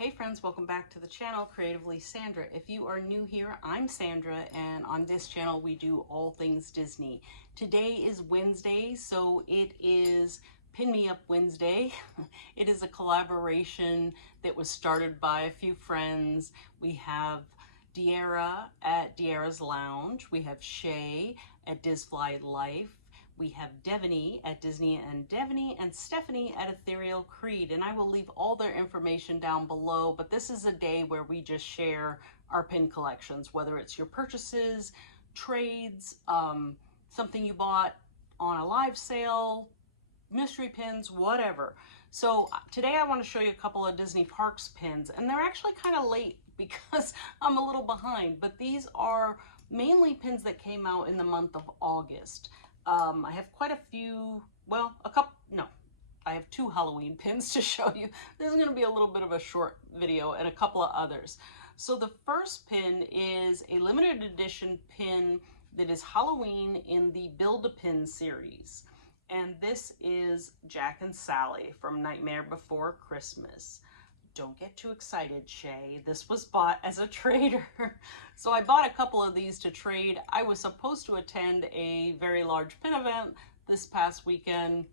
Hey friends, welcome back to the channel, Creatively Sandra. If you are new here, I'm Sandra, and on this channel we do all things Disney. Today is Wednesday, so it is Pin Me Up Wednesday. It is a collaboration that was started by a few friends. We have Dierra at Dierra's Lounge. We have Shae at Disfly Life. We have Devoney at Disney and Devoney, and Stephanie at Ethereal Creed. And I will leave all their information down below, but this is a day where we just share our pin collections, whether it's your purchases, trades, something you bought on a live sale, mystery pins, whatever. So today I want to show you a couple of Disney Parks pins, and they're actually kind of late because I'm a little behind, but these are mainly pins that came out in the month of August. I have quite a few, well, I have two Halloween pins to show you. This is going to be a little bit of a short video and a couple of others. So the first pin is a limited edition pin that is Halloween in the Build-A-Pin series. And this is Jack and Sally from Nightmare Before Christmas. Don't get too excited, Shae. This was bought as a trader. So I bought a couple of these to trade. I was supposed to attend a very large pin event this past weekend.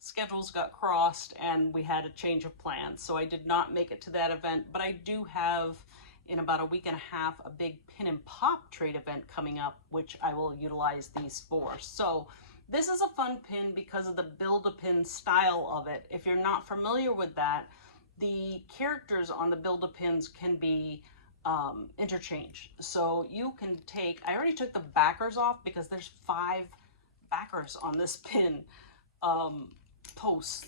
Schedules got crossed and we had a change of plans. So I did not make it to that event, but I do have in about a week and a half a big pin and pop trade event coming up, which I will utilize these for. So this is a fun pin because of the Build-A-Pin style of it. If you're not familiar with that, the characters on the Build-A-Pins can be interchanged. So you can take, I already took the backers off because there's 5 backers on this pin post.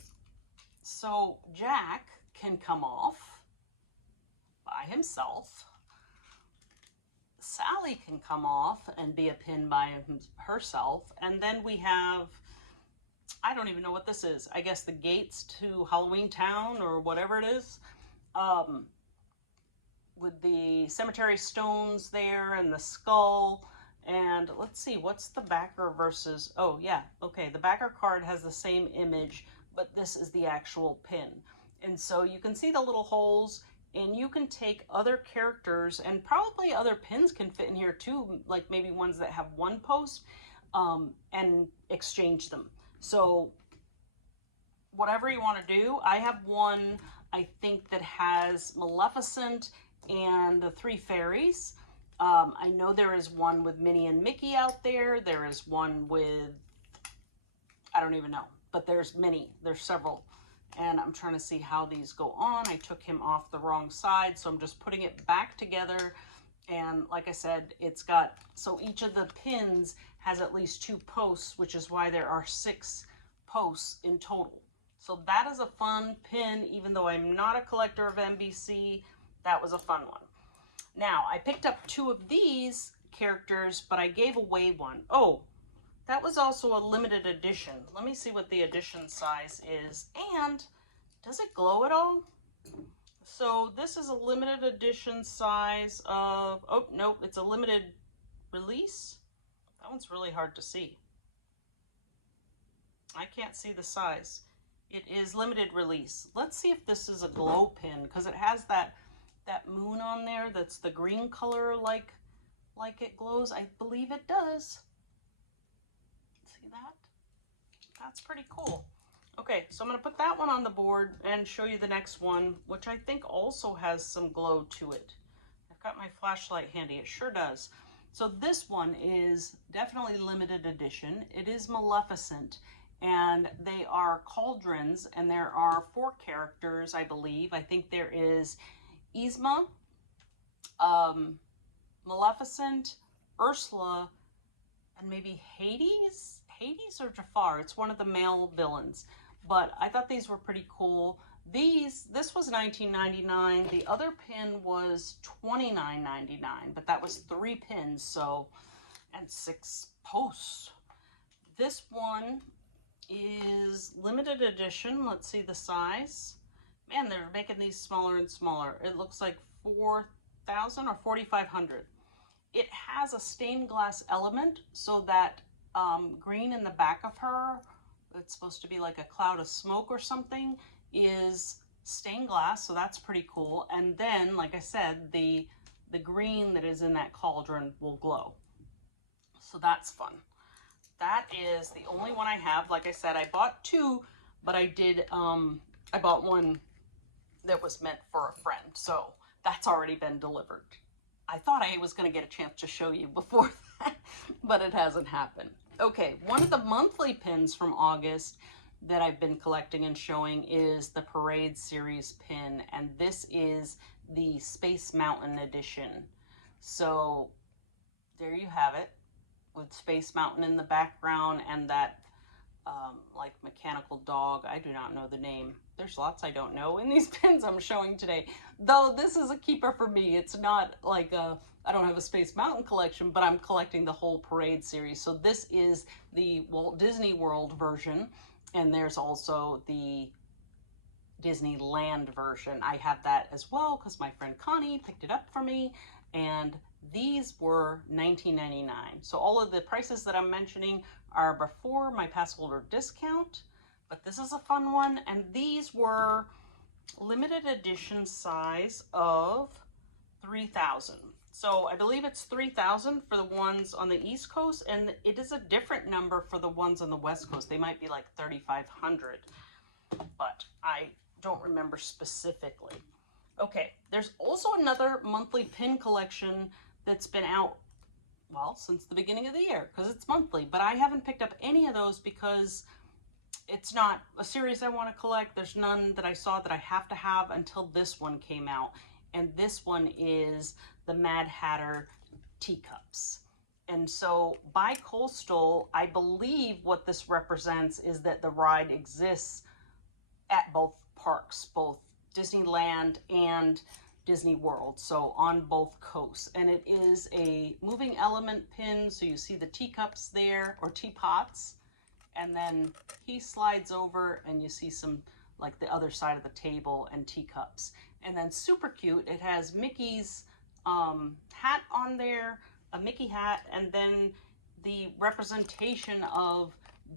So Jack can come off by himself. Sally can come off and be a pin by herself. And then we have, I don't even know what this is. I guess the gates to Halloween Town or whatever it is. With the cemetery stones there and the skull. And let's see, what's the backer versus, oh yeah, okay. The backer card has the same image, but this is the actual pin. And so you can see the little holes, and you can take other characters, and probably other pins can fit in here too, like maybe ones that have one post, and exchange them. So whatever you want to do. I have one, I think, that has Maleficent and the 3 fairies. I know there is one with Minnie and Mickey out there. There is one with, I don't even know, but there's many. There's several. And I'm trying to see how these go on. I took him off the wrong side, so I'm just putting it back together. And like I said, it's got, so each of the pins has at least 2 posts, which is why there are 6 posts in total. So that is a fun pin, even though I'm not a collector of NBC, that was a fun one. Now, I picked up 2 of these characters, but I gave away one. Oh, that was also a limited edition. Let me see what the edition size is. And does it glow at all? So this is a limited edition size of, oh, nope, it's a limited release. That one's really hard to see. I can't see the size. It is limited release. Let's see if this is a glow pin, because it has that moon on there that's the green color, like it glows. I believe it does. See that? That's pretty cool. Okay, so I'm going to put that one on the board and show you the next one, which I think also has some glow to it. I've got my flashlight handy. It sure does. So this one is definitely limited edition. It is Maleficent, and they are cauldrons, and there are 4 characters, I believe. I think there is Yzma, Maleficent, Ursula, and maybe Hades or Jafar. It's one of the male villains, but I thought these were pretty cool. This was $19.99. The other pin was $29.99, but that was 3 pins, so, and 6 posts. This one is limited edition. Let's see the size. Man, they're making these smaller and smaller. It looks like 4,000 or 4,500. It has a stained glass element, so that green in the back of her, it's supposed to be like a cloud of smoke or something, is stained glass, so that's pretty cool. And then, like I said, the green that is in that cauldron will glow. So that's fun. That is the only one I have. Like I said, I bought two, but I bought one that was meant for a friend. So that's already been delivered. I thought I was going to get a chance to show you before that, but it hasn't happened. Okay, one of the monthly pins from August that I've been collecting and showing is the Parade Series pin, and this is the Space Mountain edition. So there you have it, with Space Mountain in the background and that like mechanical dog. I do not know the name. There's lots I don't know in these pins I'm showing today. Though this is a keeper for me. It's not like I don't have a Space Mountain collection, but I'm collecting the whole Parade series. So this is the Walt Disney World version, and there's also the Disneyland version. I have that as well because my friend Connie picked it up for me, and these were $19.99. So all of the prices that I'm mentioning are before my pass holder discount, but this is a fun one. And these were limited edition size of 3,000. So I believe it's 3,000 for the ones on the East Coast, and it is a different number for the ones on the West Coast. They might be like 3,500, but I don't remember specifically. Okay, there's also another monthly pin collection that's been out, well, since the beginning of the year, because it's monthly, but I haven't picked up any of those because it's not a series I want to collect. There's none that I saw that I have to have until this one came out. And this one is the Mad Hatter teacups. And so bi-coastal, I believe what this represents is that the ride exists at both parks, both Disneyland and Disney World, so on both coasts. And it is a moving element pin, so you see the teacups there, or teapots, and then he slides over and you see some, like the other side of the table and teacups. And then super cute, it has Mickey's hat on there, a Mickey hat, and then the representation of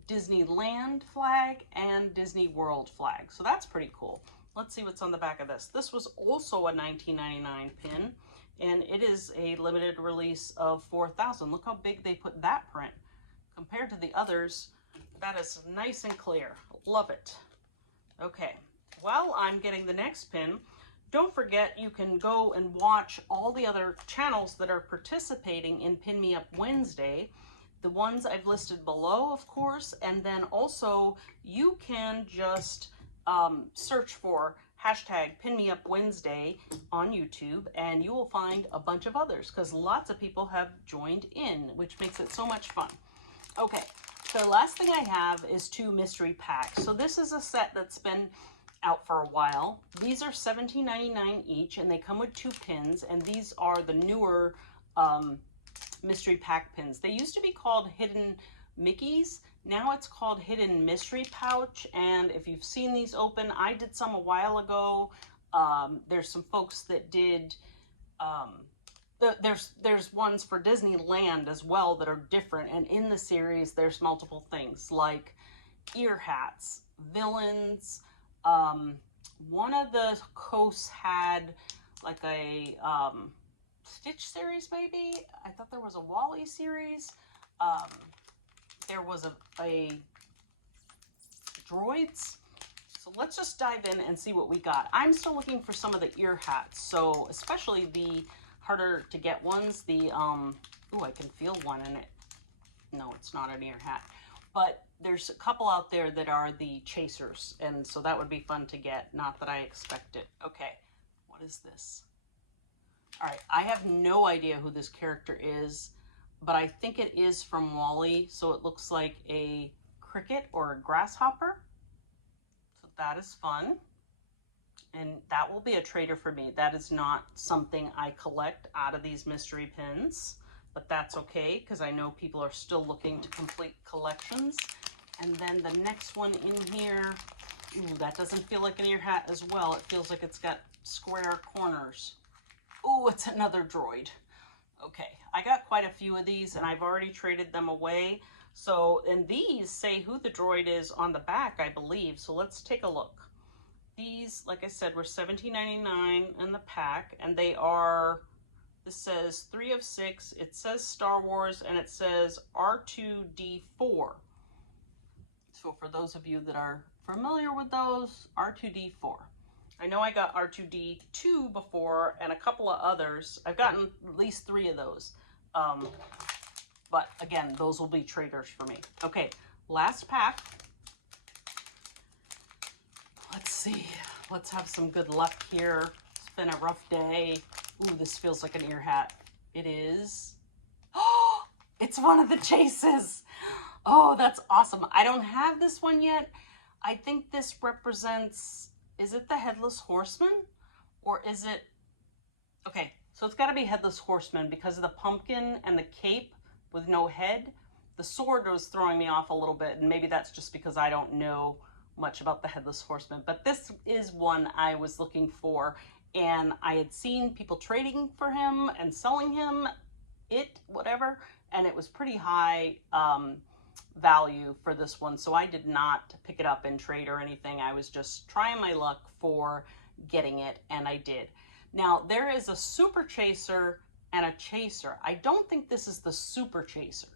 Disneyland flag and Disney World flag. So that's pretty cool. Let's see what's on the back of this. This was also a $19.99 pin, and it is a limited release of 4,000. Look how big they put that print. Compared to the others, that is nice and clear. Love it. Okay, while I'm getting the next pin, don't forget you can go and watch all the other channels that are participating in Pin Me Up Wednesday. The ones I've listed below, of course, and then also you can just search for hashtag Pin Me Up Wednesday on YouTube, and you will find a bunch of others because lots of people have joined in, which makes it so much fun. Okay, the last thing I have is 2 mystery packs. So this is a set that's been out for a while. These are $17.99 each, and they come with 2 pins, and these are the newer mystery pack pins. They used to be called Hidden Mickeys. Now it's called Hidden Mystery Pouch, and if you've seen these open, I did some a while ago. There's some folks that did, there's ones for Disneyland as well that are different, and in the series there's multiple things like ear hats, villains. One of the coasts had like a Stitch series, maybe. I thought there was a Wally series. There was a droids. So let's just dive in and see what we got. I'm still looking for some of the ear hats, so especially the harder to get ones. The ooh, I can feel one in it. No, it's not an ear hat, but there's a couple out there that are the chasers, and so that would be fun to get. Not that I expect it. Okay, what is this? All right, I have no idea who this character is, but I think it is from Wall-E, so it looks like a cricket or a grasshopper. So that is fun, and that will be a trader for me. That is not something I collect out of these mystery pins, but that's okay because I know people are still looking to complete collections. And then the next one in here, ooh, that doesn't feel like an ear hat as well. It feels like it's got square corners. Oh, it's another droid. Okay, I got quite a few of these and I've already traded them away. So, and these say who the droid is on the back, I believe. So let's take a look. These, like I said, were $17.99 in the pack, and they are, this says 3 of 6, it says Star Wars, and it says R2D4. So for those of you that are familiar with those, R2D4. I know I got R2D2 before and a couple of others. I've gotten at least 3 of those. But again, those will be traders for me. Okay, last pack. Let's see. Let's have some good luck here. It's been a rough day. Ooh, this feels like an ear hat. It is. Oh, it's one of the chases. Oh, that's awesome. I don't have this one yet. I think this represents, is it the Headless Horseman? Or is it, okay, so it's got to be Headless Horseman because of the pumpkin and the cape with no head. The sword was throwing me off a little bit, and maybe that's just because I don't know much about the Headless Horseman. But this is one I was looking for, and I had seen people trading for him and selling him, whatever, and it was pretty high value for this one, so I did not pick it up and trade or anything. I was just trying my luck for getting it, and I did. Now, there is a Super Chaser and a Chaser. I don't think this is the Super Chaser.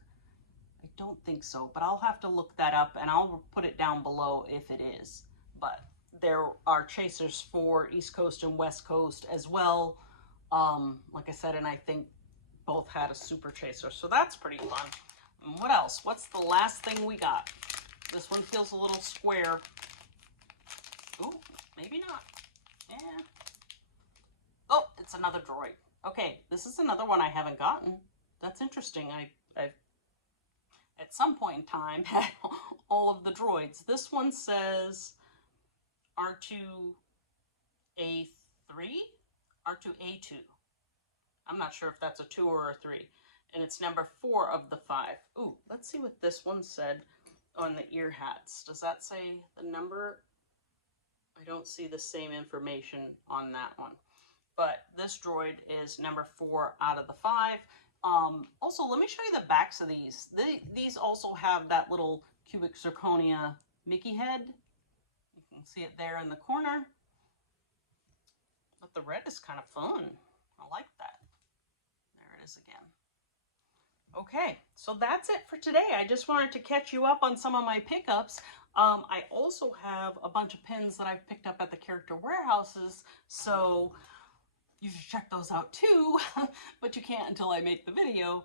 I don't think so, but I'll have to look that up, and I'll put it down below if it is. But there are Chasers for East Coast and West Coast as well. Like I said, and I think both had a Super Chaser, so that's pretty fun. And what else? What's the last thing we got? This one feels a little square. Ooh, maybe not. Yeah. Oh, it's another droid. Okay, this is another one I haven't gotten. That's interesting. I've at some point in time had all of the droids. This one says R2A3, R2A2. I'm not sure if that's a 2 or a 3. And it's number 4 of the 5. Ooh, let's see what this one said on the ear hats. Does that say the number? I don't see the same information on that one. But this droid is number 4 out of the 5. Also, let me show you the backs of these. These also have that little cubic zirconia Mickey head. You can see it there in the corner. But the red is kind of fun. I like that. There it is again. Okay, so that's it for today. I just wanted to catch you up on some of my pickups. I also have a bunch of pins that I've picked up at the character warehouses, so you should check those out too, but you can't until I make the video.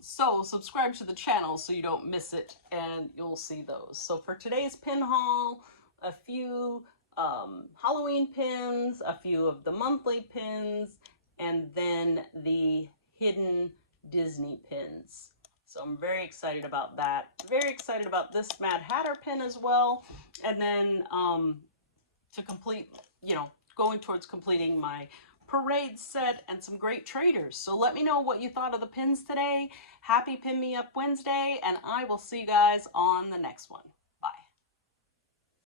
So subscribe to the channel so you don't miss it, and you'll see those. So for today's pin haul, a few Halloween pins, a few of the monthly pins, and then the hidden Disney pins. So I'm very excited about that. Very excited about this Mad Hatter pin as well. And then to complete, going towards completing my parade set and some great traders. So let me know what you thought of the pins today. Happy Pin Me Up Wednesday, and I will see you guys on the next one.